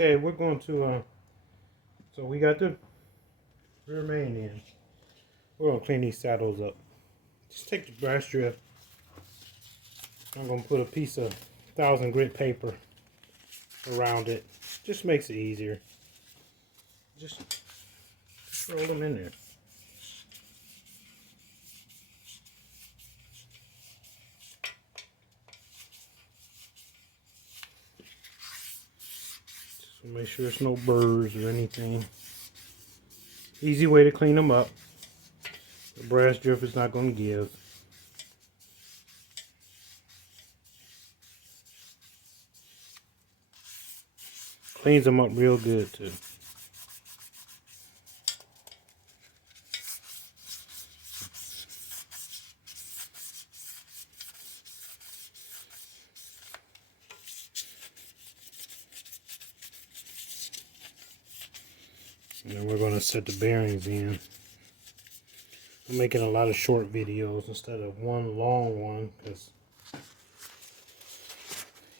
Okay, we're going to, so we got the rear main in. We're going to clean these saddles up. Just take the brass strip. I'm going to put a piece of 1000 grit paper around it. Just makes it easier. Just roll them in there. So make sure there's no burrs or anything. Easy way to clean them up. The brass strip is not going to give. Cleans them up real good too. And then we're going to set the bearings in. I'm making a lot of short videos instead of one long one because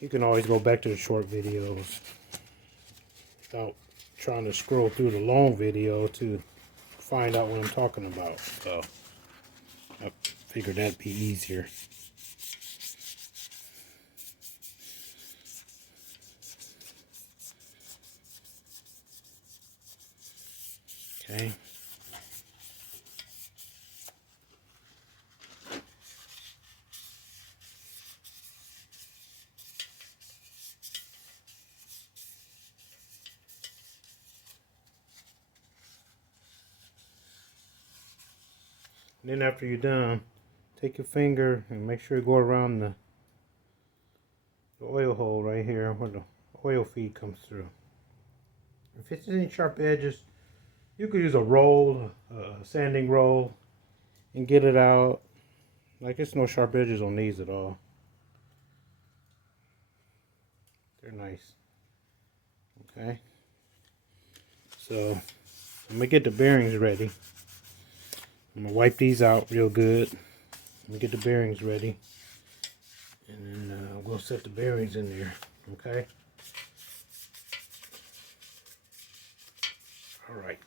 you can always go back to the short videos without trying to scroll through the long video to find out what I'm talking about. So I figured that'd be easier. Okay. Then after you're done, take your finger and make sure you go around the oil hole right here where the oil feed comes through. If it's any sharp edges, you could use a roll, a sanding roll, and get it out. Like, it's no sharp edges on these at all. They're nice. Okay. So I'm gonna get the bearings ready. I'm gonna wipe these out real good. Let me get the bearings ready, and then we'll set the bearings in there. Okay. All right.